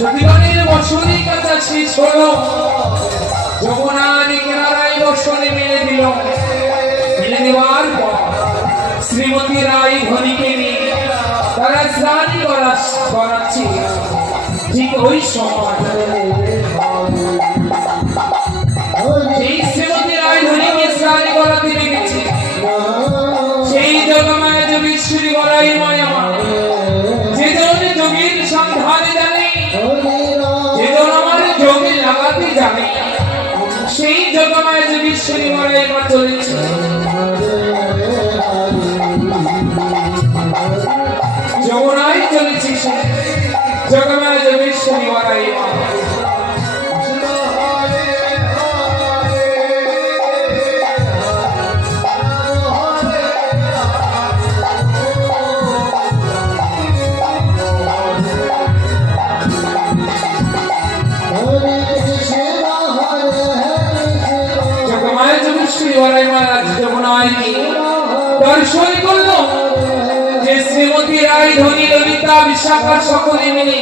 সতীবাণীর বছরই কথা শেষ হলো, যমুনার কিনারায় বর্ষণে মেলে দিল। মেলে দেওয়ার পর শ্রীমতী রায় ধনীকে নিয়ে তারা স্নান করাচ্ছে। ঠিক ওই সময় সেই শ্রীমতী রায় ধনীকে স্নান করাতে লেগেছে সেই জগমায়া যোগীশ্বরী বলাই মায়া, যেজন যোগীর সন্ধানে জানে, যেজন আমার যোগে লাগাতে জানে, সেই জগমায়া যোগীশ্বরী বলাই মা চলেছে। যমুনায় চলেছে সে জগমায়া যোগীশ্বরী বলাই মা। দর্শন করলো যে শ্রীমতী রায় ধনী ললিতা বিশাখা সকলে মিলে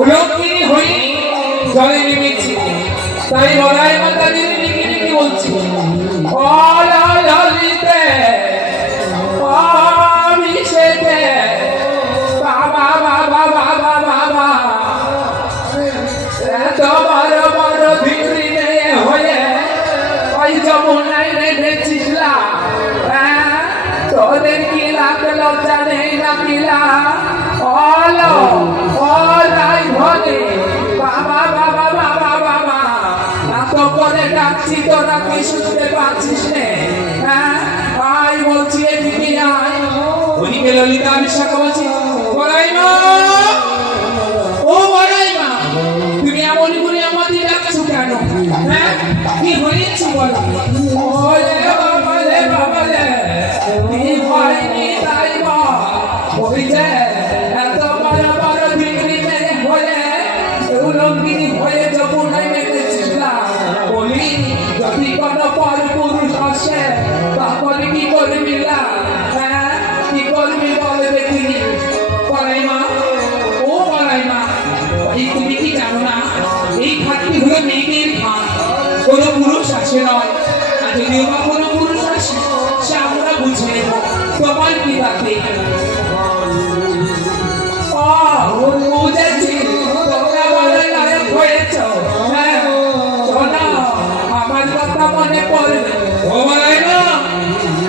উলঙ্কিনী হয়ে জলে নেমেছে। তাই বলাই মাতা দিদি ডেকে ডেকে বলছে, ললিতে অভিষেকে বাবা বাবা বাবা বাবা এত বড় বড় ভিড়ি মেয়ে হয়ে ওই যমুনায় নেমেছিলা, তোদের কি লাগলো জানে না কিলা? ওলো ওলাই ভলে বাবা বাবা বাবা বাবা এত করে ডাকছি, তোরা কি শুনতে পাচ্ছিস নে? হ্যাঁ আয় বলছি, এদিকে আয়। ওদিকে ললিতা বিশাখা বলছি, বলাই মা, ও বলাই মা, তুমি এমন করে আমাদের ডাকছো কেন? হ্যাঁ কি হয়েছে বলো? ওরে বাবা রে বাবা রে, কি হয়নি তাই বল। ওই যে এত বড় বড় ডিগ্রি মেয়ে হয়ে উলঙ্কিনী হয়ে যমুনায় নেমেছিলাম, বলি যদি কোনো পর পুরুষ আসে তাহলে কি করবি না? হ্যাঁ কি করবি বলে দেখিনি? বলাই মা, ও বলাই মা, এই তুমি কি জানো না এই ঘাটটি হলো মেয়েদের ঘাট, কোনো পুরুষ আসে নয়। আর যদিও বা কোনো পুরুষ আসে সে আমরা বুঝে নেব, তোমার কি তাতে?